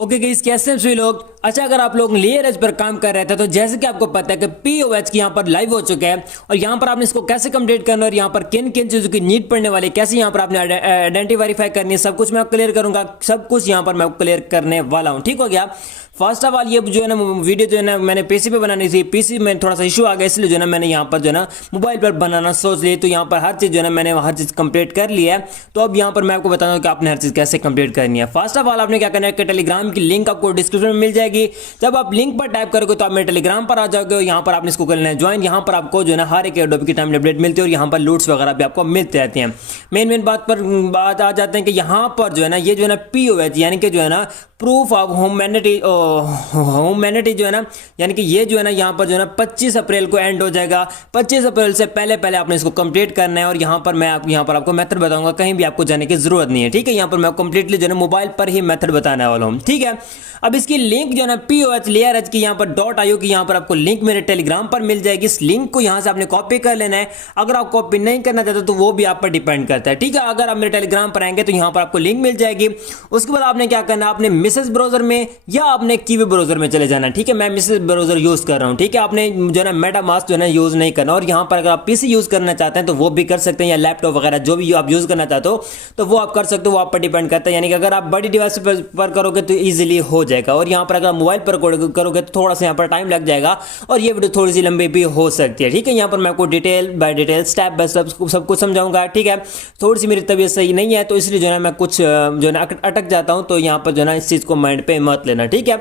Okay guys, कैसे हैं सभी लोग। अच्छा, अगर आप लोग लेयर एज पर काम कर रहे थे तो जैसे कि आपको पता है कि पीओएच की यहाँ पर लाइव हो चुका है और यहाँ पर आपने इसको कैसे कंप्लीट करना और यहाँ पर किन किन चीज़ों की नीड पड़ने वाली है, कैसे यहाँ पर आपने आइडेंटिटी वेरीफाई करनी है, सब कुछ मैं क्लियर करूंगा। सब कुछ यहाँ पर मैं क्लियर करने वाला हूँ। ठीक हो गया। फर्स्ट ऑफ ऑल ये जो है ना वीडियो जो है ना मैंने पीसी पे बनानी थी। पीसी में थोड़ा सा इशू आ गया, इसलिए जो है ना मैंने यहाँ पर जो है ना मोबाइल पर बनाना सोच ली। तो यहाँ पर हर चीज़ जो है ना मैंने हर चीज़ कंप्लीट कर ली है। तो अब यहाँ पर मैं आपको बताऊँ कि आपने हर चीज़ कैसे कंप्लीट करनी है। फर्स्ट ऑफ ऑल आपने क्या करना है कि टेलीग्राम की लिंक आपको डिस्क्रिप्शन में मिल जाएगी। जब आप लिंक पर टाइप करोगे तो आप मेरे टेलीग्राम पर आ जाओगे। यहाँ पर आपने इसको कर लेना है ज्वाइन। यहाँ पर आपको जो है ना हर एक एडोबी की टाइम अपडेट मिलती है और यहाँ पर लूट्स वगैरह भी आपको मिलते रहते हैं। मेन बात आ जाते हैं कि यहाँ पर जो है ना ये जो है ना पीओएच यानी कि जो है ना प्रूफ ऑफ ह्यूमैनिटी जो है ना, यानी कि ये जो है ना यहाँ पर जो है ना 25 अप्रैल को एंड हो जाएगा। 25 अप्रैल से पहले पहले आपने इसको कंप्लीट करना है और यहाँ पर मैं यहाँ पर आपको मेथड बताऊंगा, कहीं भी आपको जाने की जरूरत नहीं है। ठीक है, यहाँ पर मैं कंप्लीटली जो है ना मोबाइल पर ही मेथड बताने वाला हूँ। ठीक है, अब इसकी लिंक जो है ना पीओएच लेयर एच की यहाँ पर .io की यहाँ पर आपको लिंक मेरे टेलीग्राम पर मिल जाएगी। इस लिंक को यहाँ से आपने कॉपी कर लेना है। अगर आप कॉपी नहीं करना चाहते तो वो भी आप पर डिपेंड करता है। ठीक है, अगर आप मेरे टेलीग्राम पर आएंगे तो यहाँ पर आपको लिंक मिल जाएगी। उसके बाद आपने क्या करना है, आपने मिसेस ब्राउजर में या आपने कीवी ब्राउजर में चले जाना। ठीक है, मैं मिसेस ब्राउजर यूज कर रहा हूँ। ठीक है, आपने जो है ना मेटामास्क जो है ना यूज नहीं करना। और यहाँ पर अगर आप पीसी यूज करना चाहते हैं तो वो भी कर सकते हैं, या लैपटॉप वगैरह जो भी आप यूज करना चाहते हो तो वो आप कर सकते हो। वो आप पर डिपेंड करता है, यानी कि अगर आप बड़ी डिवाइस पर करोगे तो ईजिली हो जाएगा और यहाँ पर अगर मोबाइल पर करोगे तो थोड़ा सा यहाँ पर टाइम लग जाएगा और ये वीडियो थोड़ी सी लंबी भी हो सकती है। ठीक है, यहाँ पर मैं आपको detail by detail step by step सब कुछ समझाऊंगा। ठीक है, थोड़ी सी मेरी तबीयत सही नहीं है तो इसलिए जो है मैं कुछ जो है ना अटक जाता हूँ, तो यहाँ पर जो है ना इस चीज़ को माइंड पे मत लेना। ठीक है,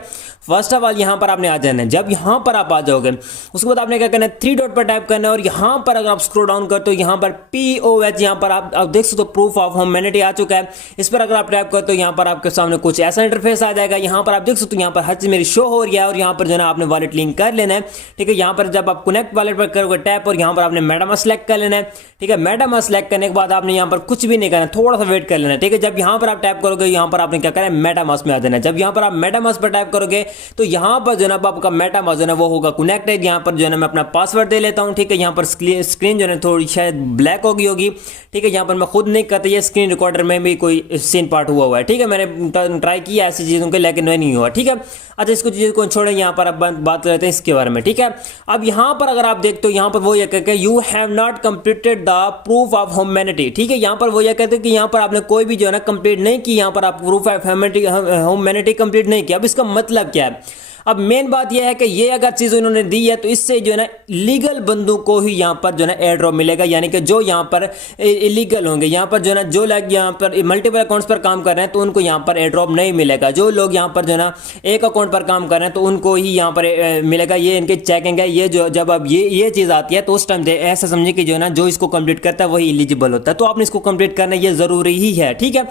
फर्स्ट ऑफ ऑल यहाँ पर आपने आ जाना है। जब यहाँ पर आप आ जाओगे उसके बाद आपने क्या करना है, 3 डॉट पर टाइप करना है और यहाँ पर अगर आप स्क्रॉल डाउन करते हो यहाँ पर पीओएच यहाँ पर आप देख सकते हो प्रूफ ऑफ ह्यूमैनिटी आ चुका है। इस पर अगर आप टाइप करते हो यहाँ पर आपके सामने कुछ ऐसा इंटरफेस आ जाएगा। यहाँ पर आप देख सकते हो यहाँ पर हर चीज मेरी शो हो रही है और यहाँ पर जो है ना आपने वॉलेट लिंक कर लेना है। ठीक है, यहाँ पर जब आप कनेक्ट वॉलेट पर करोगे टैप और यहाँ पर आपने मेटामास्क सेलेक्ट कर लेना है। ठीक है, मेटामास्क सेलेक्ट करने के बाद आपने यहाँ पर कुछ भी नहीं करना, थोड़ा सा वेट कर लेना है। ठीक है, जब यहाँ पर आप टाइप करोगे यहाँ पर आपने क्या करना है, मेटामास्क में आ जाना है। जब यहाँ पर आप मेटामास्क पर टाइप करोगे तो यहाँ पर जो है ना आपका मेटामास्क जो है वो होगा कनेक्टेड। यहाँ पर जो है ना मैं अपना पासवर्ड दे लेता हूँ। ठीक है, यहाँ पर स्क्रीन जो है थोड़ी शायद ब्लैक होगी। ठीक है, यहाँ पर मैं खुद नहीं करता, ये स्क्रीन रिकॉर्डर में भी कोई सीन पार्ट हुआ है। ठीक है, मैंने ट्राई किया ऐसी चीज़ों के, लेकिन नहीं हुआ। ठीक है, अच्छा इसको चीज़ को छोड़े, यहाँ पर अब बात करते हैं इसके बारे में। ठीक है, अब यहाँ पर अगर आप देखते हो यहाँ पर वो ये कहते हैं you have not completed the proof of humanity. ठीक है, यहाँ पर वो ये कहते हैं कि यहाँ पर आपने कोई भी जो है ना कंप्लीट नहीं की, यहाँ पर आप प्रूफ ऑफ ह्यूमैनिटी कंप्लीट नहीं किया। अब इसका मतलब क्या है, अब मेन बात यह है कि ये अगर चीज़ उन्होंने दी है तो इससे जो है ना लीगल बंदों को ही यहाँ पर जो है ना एयर ड्रॉप मिलेगा, यानी कि जो यहाँ पर इलीगल होंगे, यहाँ पर जो है ना जो लोग यहाँ पर मल्टीपल अकाउंट्स पर काम कर रहे हैं तो उनको यहाँ पर एयर ड्रॉप नहीं मिलेगा। जो लोग यहाँ पर जो है ना एक अकाउंट पर काम कर रहे हैं तो उनको ही यहाँ पर मिलेगा। ये इनके चेकिंग है। ये जो जब अब ये चीज़ आती है तो उस टाइम ऐसा समझिए कि जो है ना जो इसको कंप्लीट करता है वही एलिजिबल होता है। तो आपने इसको कंप्लीट करना ये जरूरी ही है। ठीक है,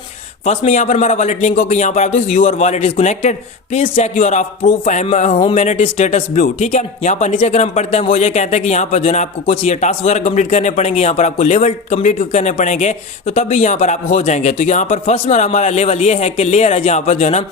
फर्स्ट में यहाँ पर हमारा वॉलेट लिंक होगा। यहाँ पर आप your wallet is connected, please check your of proof humanity status blue. ठीक है, यहाँ पर नीचे अगर हम पढ़ते हैं वो ये कहते हैं कि यहाँ पर जो है ना आपको कुछ ये टास्क वगैरह कंप्लीट करने पड़ेंगे, यहाँ पर आपको लेवल कंप्लीट करने पड़ेंगे तो तब भी यहाँ पर आप हो जाएंगे। तो यहाँ पर फर्स्ट में हमारा लेवल ये है कि लेयर है, यहाँ पर जो है ना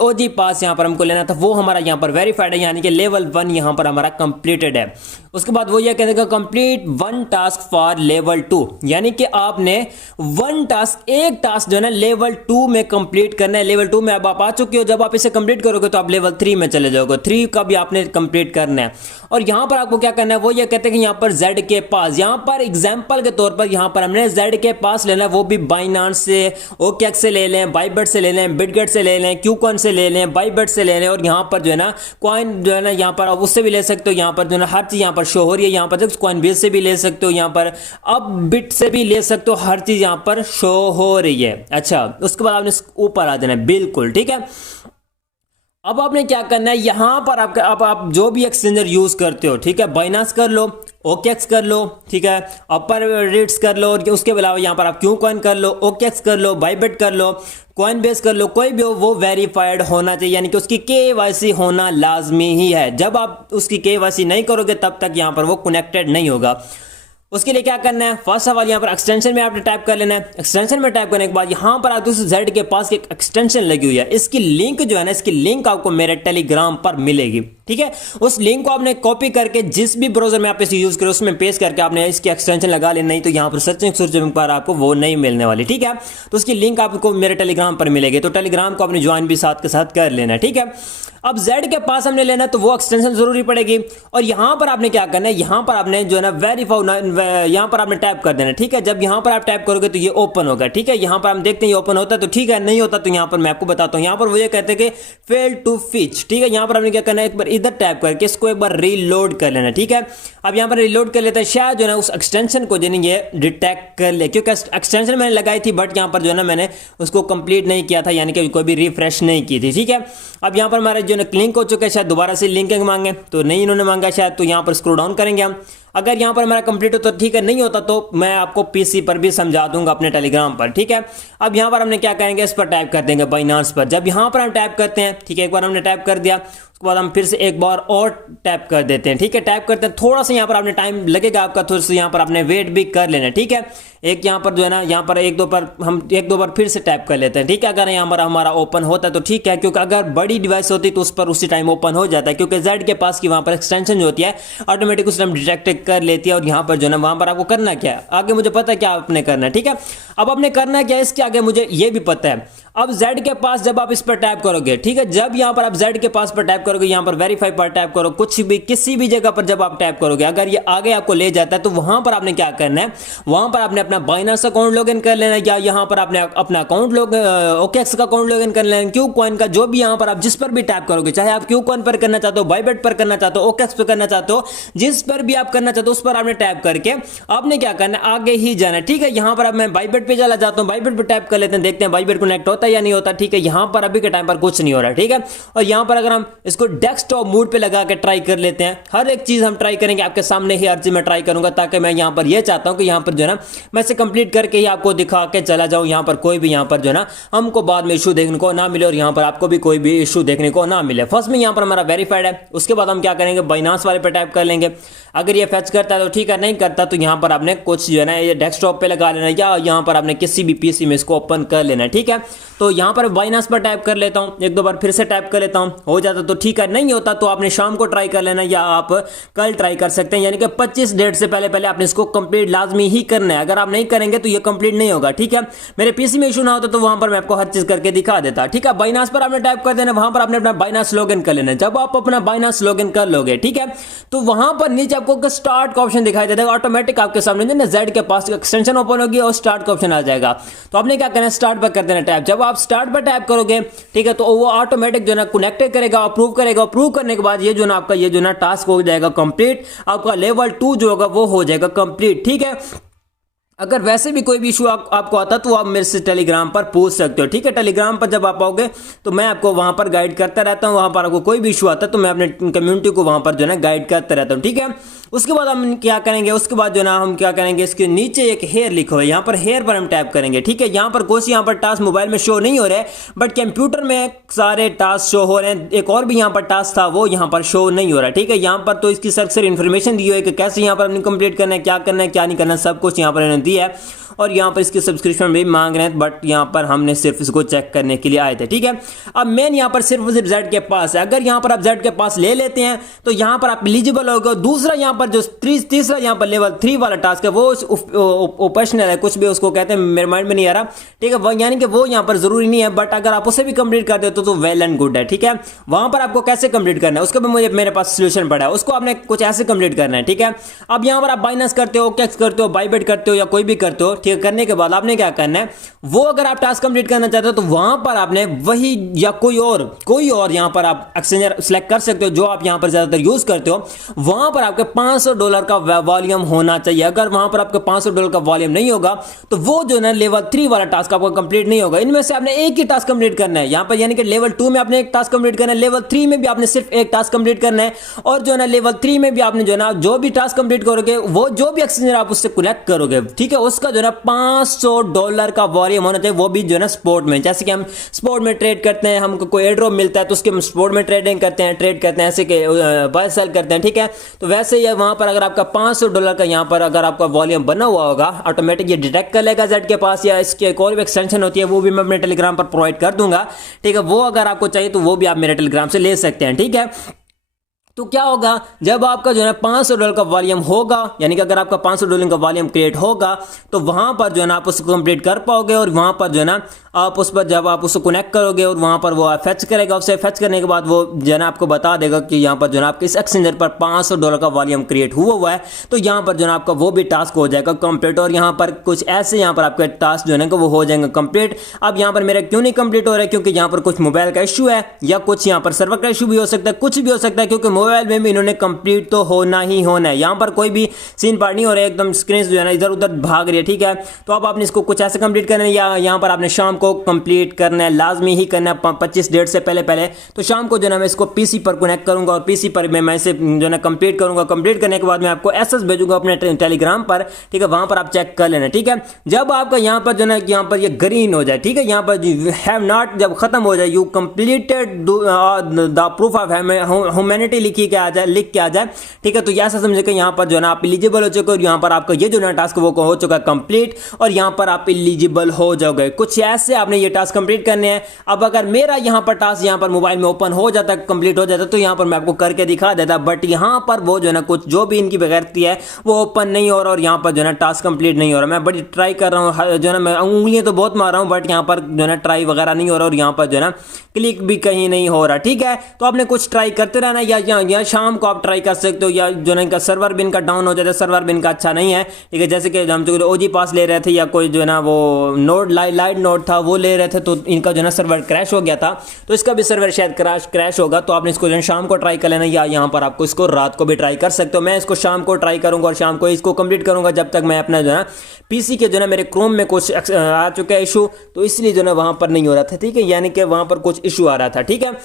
ओजी पास यहाँ पर हमको लेना था, वो हमारा यहाँ पर वेरीफाइड है, यानी कि लेवल 1 यहाँ पर हमारा कंप्लीटेड है। उसके बाद वो ये कहते हैं कंप्लीट 1 टास्क फॉर लेवल 2, यानी कि आपने 1 टास्क, एक टास्क जो है ना लेवल 2 में कंप्लीट करना है। लेवल 2 में अब आप आ चुके हो, जब आप इसे कंप्लीट करोगे तो आप लेवल 3 में चले जाओगे। 3 का भी आपने कंप्लीट करना है। और यहाँ पर आपको क्या करना है, वो ये कहते हैं कि यहाँ पर जेड के पास, यहाँ पर एग्जाम्पल के तौर पर यहाँ पर हमने जेड के पास लेना है, वो भी बाइनांस से, ओकेक्स से ले लें, बाइबेट से ले लें, बिटगेट से ले लें, क्यूकॉइन से ले लें, बाइबेट से ले लें और यहाँ पर जो है ना कॉइन जो है ना यहाँ पर उससे भी ले सकते हो। यहाँ पर जो है ना हर चीज़ यहाँ पर शो हो रही है। यहाँ पर कॉइन बेस से भी ले सकते हो, यहाँ पर अब बिट से भी ले सकते हो, हर चीज़ यहाँ पर शो हो रही है। अच्छा, उसके बाद आपने ऊपर आ जाना है। बिल्कुल ठीक है, अब आपने क्या करना है, यहां पर आपका अब आप जो भी एक्सचेंजर यूज करते हो, ठीक है, बाइनांस कर लो, ओकेक्स कर लो, ठीक है, अपर रेट्स कर लो और उसके अलावा यहां पर आप क्यू कॉइन कर लो, ओकेक्स कर लो, बाइबेट कर लो, कॉइन बेस कर लो, कोई भी हो वो वेरीफाइड होना चाहिए, यानी कि उसकी केवाईसी होना लाजमी ही है। जब आप उसकी केवाईसी नहीं करोगे तब तक यहां पर वो कनेक्टेड नहीं होगा। उसके लिए क्या करना है, फर्स्ट ऑफ ऑल यहाँ पर एक्सटेंशन में आपने टाइप कर लेना है। एक्सटेंशन में टाइप करने के बाद यहाँ पर आप दोस्तों जेड के पास एक एक्सटेंशन लगी हुई है, इसकी लिंक जो है ना, इसकी लिंक आपको मेरे टेलीग्राम पर मिलेगी। ठीक है, उस लिंक को आपने कॉपी करके जिस भी ब्राउजर में आप इसे यूज करें उसमें पेस्ट करके आपने इसकी एक्सटेंशन लगा लेना, नहीं तो यहाँ पर सर्चिंग पर आपको वो नहीं मिलने वाली। ठीक है, तो उसकी लिंक आपको मेरे टेलीग्राम पर मिलेगी, तो टेलीग्राम को आपने ज्वाइन भी साथ के साथ कर लेना। ठीक है, अब Z के पास हमने लेना तो वो एक्सटेंशन जरूरी पड़ेगी, और यहां पर आपने क्या करना है, यहां पर आपने जो है ना वेरीफाई यहां पर आपने टाइप कर देना। ठीक है, जब यहां पर आप टाइप करोगे तो ये ओपन होगा। ठीक है, यहां पर हम देखते हैं ये ओपन होता है तो ठीक है, नहीं होता तो यहां पर मैं आपको बताता हूं, यहां पर वो ये कहते हैं कि फेल टू फिच। ठीक है, यहां पर आपने क्या करना है, एक बार इधर टाइप करके इसको एक बार रीलोड कर लेना। ठीक है, अब यहां पर रीलोड कर लेते हैं, शायद जो है ना उस एक्सटेंशन को जो है ये डिटेक्ट कर ले, क्योंकि एक्सटेंशन मैंने लगाई थी बट यहां पर जो है ना मैंने उसको कंप्लीट नहीं किया था, यानी कि कोई भी रिफ्रेश नहीं की थी। ठीक है, अब यहां पर हमारा जो है लिंक हो चुका है, शायद दोबारा से लिंकिंग मांगे तो नहीं इन्होंने मांगा शायद, तो यहां पर स्क्रॉल डाउन करेंगे हम। अगर यहां पर हमारा कंप्लीट हो तो ठीक है, नहीं होता तो मैं आपको पीसी पर भी समझा दूंगा अपने टेलीग्राम पर। ठीक है, अब यहां पर हमने क्या करेंगे, इस पर टाइप कर देंगे बाइनांस पर। जब यहां पर हम टाइप करते हैं, ठीक है, एक बार हमने टाइप कर दिया, उसके बाद हम फिर से एक बार और टैप कर देते हैं। ठीक है, टैप करते हैं, थोड़ा सा यहाँ पर आपने टाइम लगेगा आपका, थोड़ा सा यहाँ पर आपने वेट भी कर लेना। ठीक है, एक यहाँ पर जो है ना, यहाँ पर एक दो बार फिर से टैप कर लेते हैं। ठीक है, अगर यहाँ पर हमारा ओपन होता है तो ठीक है, क्योंकि अगर बड़ी डिवाइस होती तो उस पर उसी टाइम ओपन हो जाता है, क्योंकि जेड के पास की वहाँ पर एक्सटेंशन जो होती है ऑटोमेटिक उस टाइम डिटेक्ट कर लेती है। और यहाँ पर जो है ना वहाँ पर आपको करना क्या है, आगे मुझे पता है क्या आपने करना है। ठीक है, अब आपने करना क्या है, इसके आगे मुझे ये भी पता है। अब Z के पास जब आप इस पर टाइप करोगे, ठीक है, जब यहां पर आप Z के पास पर टाइप करोगे, यहां पर वेरीफाई पर टाइप करो, कुछ भी किसी भी जगह पर जब आप टाइप करोगे, अगर ये आगे आपको ले जाता है तो वहां पर आपने क्या करना है, वहां पर आपने अपना बाइनांस अकाउंट लॉगिन कर लेना, या यहां पर आपने अपना अकाउंट OKX का अकाउंट लॉगिन कर लेना, क्यू कॉइन का, जो भी यहां पर आप जिस पर भी टाइप करोगे, चाहे आप क्यू कॉइन पर करना चाहते हो, बाइबिट पर करना चाहते हो, OKX पर करना चाहते हो, जिस पर भी आप करना चाहते हो उस पर आपने टाइप करके आपने क्या करना है, आगे ही जाना है। ठीक है, यहां पर अब मैं बाइबिट पे चला जाता हूं, बाइबिट पर टाइप कर लेते हैं, देखते हैं बाइबिट कनेक्ट होता है या नहीं होता। ठीक है, यहां पर अभी के टाइम पर कुछ नहीं हो रहा। ठीक है, और यहां पर अगर हम इसको डेस्कटॉप मोड पे लगा के ट्राई कर लेते हैं, हर एक चीज हम ट्राई करेंगे, आपके सामने ही हर चीज मैं ट्राई करूंगा, ताकि मैं यहां पर यह चाहता हूं कि यहां पर जो है ना मैं इसे कंप्लीट करके ही आपको दिखा के चला जाऊं, यहां पर कोई भी यहां पर जो है ना हमको बाद में इशू देखने को ना मिले, और यहां पर आपको भी कोई भी इशू देखने को ना मिले। फर्स्ट में यहां पर हमारा वेरीफाइड है, उसके बाद हम क्या करेंगे, बाइनांस वाले पे टाइप कर लेंगे। अगर ये फेच करता है तो ठीक है, नहीं करता तो यहां पर आपने कुछ जो है ना ये डेस्कटॉप पे लगा लेना, या यहां पर आपने किसी भी पीसी में इसको ओपन कर लेना। ठीक है, तो यहां पर बाइनांस पर टाइप कर लेता हूं, एक दो बार फिर से टाइप कर लेता हूं, हो जाता तो ठीक है, नहीं होता तो आपने शाम को ट्राई कर लेना, या आप कल ट्राई कर सकते हैं, यानी कि 25 डेट से पहले पहले आपने इसको कंप्लीट लाजमी ही करना है। अगर आप नहीं करेंगे तो ये कंप्लीट नहीं होगा। ठीक है, मेरे पीसी में इशू ना होता तो वहां पर मैं आपको हर चीज करके दिखा देता। ठीक है, बाइनांस पर आपने टाइप कर देना, वहां पर आपने अपना बाइनांस लॉगिन कर लेना। जब आप अपना बाइनांस लॉगिन कर लोगे, ठीक है, तो वहां पर नीचे आपको स्टार्ट का ऑप्शन दिखाई देगा, ऑटोमेटिक आपके सामने ना जेड के पास एक्सटेंशन ओपन होगी और स्टार्ट का ऑप्शन आ जाएगा। तो आपने क्या करना है, स्टार्ट पर कर देना टैप। जब आप स्टार्ट पर टैप करोगे, ठीक है, तो वो ऑटोमेटिक जो ना कनेक्ट करेगा, अप्रूव करेगा, अप्रूव करने के बाद ये जो ना आपका ये जो ना टास्क हो जाएगा कंप्लीट, आपका लेवल 2 जो होगा वो हो जाएगा कंप्लीट। ठीक है, अगर वैसे भी कोई भी इशू आपको आता तो आप मेरे से टेलीग्राम पर पूछ सकते हो। ठीक है, टेलीग्राम पर जब आप आओगे तो मैं आपको वहां पर गाइड करता रहता हूं, वहां पर आपको कोई भी इशू आता है तो मैं अपने कम्युनिटी को वहां पर जो है ना गाइड करता रहता हूं। ठीक है, उसके बाद हम क्या करेंगे, उसके बाद जो ना हम क्या करेंगे, इसके नीचे एक हेयर लिखा हुआ है, यहाँ पर हेयर पर हम टैप करेंगे। ठीक है, यहाँ पर कुछ यहाँ पर टास्क मोबाइल में शो नहीं हो रहे, बट कंप्यूटर में सारे टास्क शो हो रहे हैं। एक और भी यहाँ पर टास्क था वो यहाँ पर शो नहीं हो रहा। ठीक है, यहाँ पर तो इसकी सर इन्फॉर्मेशन दी हुई है कि कैसे यहाँ पर हमने कंप्लीट करना है, क्या करना है, क्या नहीं करना, सब कुछ यहाँ पर इन्होंने दिया है। और यहाँ पर इसकी सब्सक्रिप्शन भी मांग रहे हैं, बट यहाँ पर हमने सिर्फ इसको चेक करने के लिए आए थे। ठीक है, अब मेन यहाँ पर सिर्फ जेड के पास है, अगर यहाँ पर आप जेड के पास ले लेते हैं तो यहाँ पर आप एलिजिबल हो गए। दूसरा यहाँ पर जो तीसरा यहाँ पर लेवल 3 वाला टास्क है वो ऑप्शनल है, कुछ भी उसको कहते हैं, मेरे माइंड में नहीं आ रहा। ठीक है, यानी कि वो यहाँ पर जरूरी नहीं है, बट अगर आप उसे भी कंप्लीट कर देते तो वेल एंड गुड है। ठीक है, वहां पर आपको कैसे कंप्लीट करना है उसका भी मेरे पास सोल्यूशन पड़ा है, उसको आपने कुछ ऐसे कंप्लीट करना है। ठीक है, अब यहाँ पर आप बाइनांस करते हो, OKX करते हो, बाइबिट करते हो, या कोई भी करते हो, ठीक है, करने के बाद आपने क्या करना है, वो अगर आप टास्क कंप्लीट करना चाहते हो तो वहां पर आपने वही या कोई और यहां पर आप एक्सचेंजर सिलेक्ट कर सकते हो जो आप यहां पर ज्यादातर यूज करते हो। वहां पर आपके $500 का वॉल्यूम होना चाहिए। अगर वहां पर आपके $500 का वॉल्यूम नहीं होगा तो वो जो ना लेवल 3 वाला टास्क आपको कंप्लीट नहीं होगा। इनमें से आपने एक ही टास्क कंप्लीट करना है यहां पर, यानी कि लेवल 2 में आपने एक टास्क कंप्लीट करना है, लेवल 3 में भी आपने सिर्फ एक टास्क कंप्लीट करना है, और जो ना लेवल 3 में भी आपने जो ना जो भी टास्क कंप्लीट करोगे, वो जो भी एक्सचेंजर आप उससे कनेक्ट करोगे, ठीक है, उसका जो ना $500 का वॉल्यूम होना चाहिए, वो भी जो ना स्पोर्ट में। जैसे कि हम स्पोर्ट में ट्रेड करते हैं, हमको कोई एयर ड्रॉप मिलता है तो उसके हम स्पोर्ट में ट्रेड करते हैं, ऐसे के बाय सेल करते हैं। ठीक है, तो वैसे ही है। वहां पर अगर आपका $500 का यहाँ पर अगर आपका वॉल्यूम बना हुआ होगा, ऑटोमेटिक ये डिटेक्ट कर लेगा जेड के पास, या इसके एक और एक्सटेंशन होती है वो भी मैं अपने टेलीग्राम पर प्रोवाइड कर दूंगा, ठीक है। वो अगर आपको चाहिए तो वो भी आप मेरे टेलीग्राम से ले सकते हैं, ठीक है। तो क्या होगा जब आपका जो है $500 का वॉल्यूम होगा, यानी कि अगर आपका $500 का वॉल्यूम क्रिएट होगा तो वहां पर जो है ना आप उसको कंप्लीट कर पाओगे, और वहां पर जो है ना आप उस पर जब आप उसको कनेक्ट करोगे और वहां पर वो फेच करेगा, उससे फेच करने के बाद वो जो है ना आपको बता देगा कि यहाँ पर जो है आपके इस एक्सचेंजर पर $500 का वॉल्यूम क्रिएट हुआ है। तो यहाँ पर जो है आपका वो भी टास्क हो जाएगा कंप्लीट, और यहाँ पर कुछ ऐसे यहाँ पर आपके टास्क जो है ना वो हो जाएंगे कंप्लीट। अब यहाँ पर मेरा क्यों नहीं कंप्लीट हो रहा है, क्योंकि यहाँ पर कुछ मोबाइल का इशू है, या कुछ यहाँ पर सर्वर का इशू भी हो सकता है, कुछ भी हो सकता है, क्योंकि मोबाइल में भी इन्होंने कंप्लीट तो होना ही होना है। यहाँ पर कोई भी सीन पार्ट नहीं हो रहा है, एकदम स्क्रीन जो है ना इधर उधर भाग रही है, ठीक है। तो अब आपने इसको कुछ ऐसे कंप्लीट करना है, या यहाँ पर आपने शाम को कंप्लीट करना है, लाजमी ही करना है 25 डेट से पहले। तो शाम को जो है मैं इसको पीसी पर कनेक्ट करूंगा, और पीसी पर मैं इसे जो है कंप्लीट करूंगा। कंप्लीट करने के बाद मैं आपको एसएस भेजूंगा अपने टेलीग्राम पर, ठीक है। वहां पर आप चेक कर लेना, ठीक है। जब आपका यहाँ पर जो है यहाँ पर ये ग्रीन हो जाए, ठीक है, यहाँ पर हैव नॉट जब खत्म हो जाए, you completed the proof of humanity लिख के आ जाए, ठीक है। तो ऐसा समझे कि यहाँ पर जो है ना आप एलिजिबल हो चुके, और यहाँ पर आपका ये जो ना टास्क वो हो चुका है कंप्लीट, और यहाँ पर आप एलिजिबल हो जाओगे। कुछ ऐसे आपने ये टास्क कंप्लीट करने हैं। अब अगर मेरा यहाँ पर टास्क यहाँ पर मोबाइल में ओपन हो जाता, कंप्लीट हो जाता, तो यहाँ पर मैं आपको करके दिखा देता, बट यहाँ पर वो जो है ना कुछ जो भी इनकी बेगैरती है वो ओपन नहीं हो रहा, और यहाँ पर जो है ना टास्क कंप्लीट नहीं हो रहा। मैं बड़ी ट्राई कर रहा हूँ, जो है ना मैं उंगलियां तो बहुत मार रहा हूँ, बट यहाँ पर जो है ना ट्राई वगैरह नहीं हो रहा, और यहाँ पर जो है ना क्लिक भी कहीं नहीं हो रहा, ठीक है। तो आपने कुछ ट्राई करते रहना, या शाम को आप ट्राई कर सकते हो, या जो है इनका सर्वर भी इनका डाउन हो जाता है, सर्वर भी इनका अच्छा नहीं है, ठीक है। जैसे कि हम जो ओजी पास ले रहे थे, या कोई जो है ना वो नोड लाइट नोड था वो ले रहे थे, तो इनका जो है ना सर्वर क्रैश हो गया था। तो इसका भी सर्वर शायद क्रैश होगा। तो आपने इसको जो है शाम को ट्राई कर लेना, या यहाँ पर आपको इसको रात को भी ट्राई कर सकते हो। मैं इसको शाम को ट्राई करूंगा, और शाम को इसको कंप्लीट करूंगा, जब तक मैं अपना जो है पीसी के जो है मेरे क्रोम में कुछ आ चुका है इशू, तो इसलिए जो है वहां पर नहीं हो रहा था, ठीक है, यानी कि वहां पर कुछ इशू आ रहा था, ठीक है।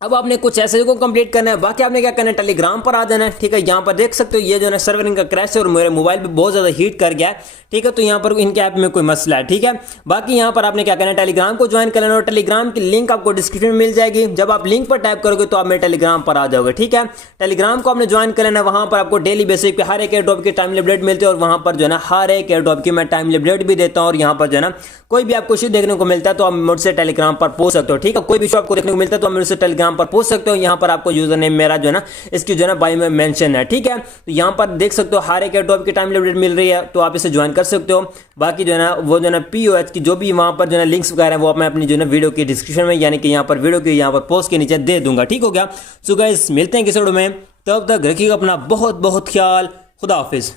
अब आपने कुछ ऐसे को कंप्लीट करना है, बाकी आपने क्या करना है, टेलीग्राम पर आ जाना है, ठीक है। यहाँ पर देख सकते हो ये जो है सर्वर इनका क्रैश है, और मेरे मोबाइल पे बहुत ज़्यादा हीट कर गया है, ठीक है। तो यहाँ पर इनके ऐप में कोई मसला है, ठीक है। बाकी यहाँ पर आपने क्या करना है, टेलीग्राम को ज्वाइन कर लेना, और टेलीग्राम की लिंक आपको डिस्क्रिप्शन में मिल जाएगी। जब आप लिंक पर टाइप करोगे तो आप मेरे टेलीग्राम पर आ जाओगे, ठीक है। टेलीग्राम को आपने ज्वाइन कर लेना, वहाँ पर आपको डेली बेसिस पे हर एक एयर ड्रॉप की टाइम अपडेट मिलती है, और वहाँ पर जो है ना हर एक एयर ड्रॉप की मैं टाइम अपडेट भी देता हूँ। और यहाँ पर जो है ना कोई भी आपको इशू देखने को मिलता है तो आप मुझसे टेलीग्राम पर पूछ सकते हो, ठीक है। कोई भी इशू आपको देखने को मिलता है तो आप मुझसे टेलीग्राम पर पूछ सकते हो। यहाँ पर आपको यूजर नेम मेरा जो है ना इसकी जो है ना बायो में मेंशन है, ठीक है। तो यहाँ पर देख सकते हो हर एक एयरड्रॉप की टाइम अपडेट मिल रही है, तो आप इसे ज्वाइन कर सकते हो। बाकी जो है ना वो जो है ना POH की जो भी वहाँ पर जो है लिंक्स वगैरह वो मैं अपनी जो है ना वीडियो की डिस्क्रिप्शन में, यानी कि यहाँ पर वीडियो की यहाँ पर पोस्ट के नीचे दे दूंगा, ठीक हो गया। सो गाइस मिलते हैं किसी वीडियो में, तब तक रखिएगा अपना बहुत बहुत ख्याल। खुदा हाफिज।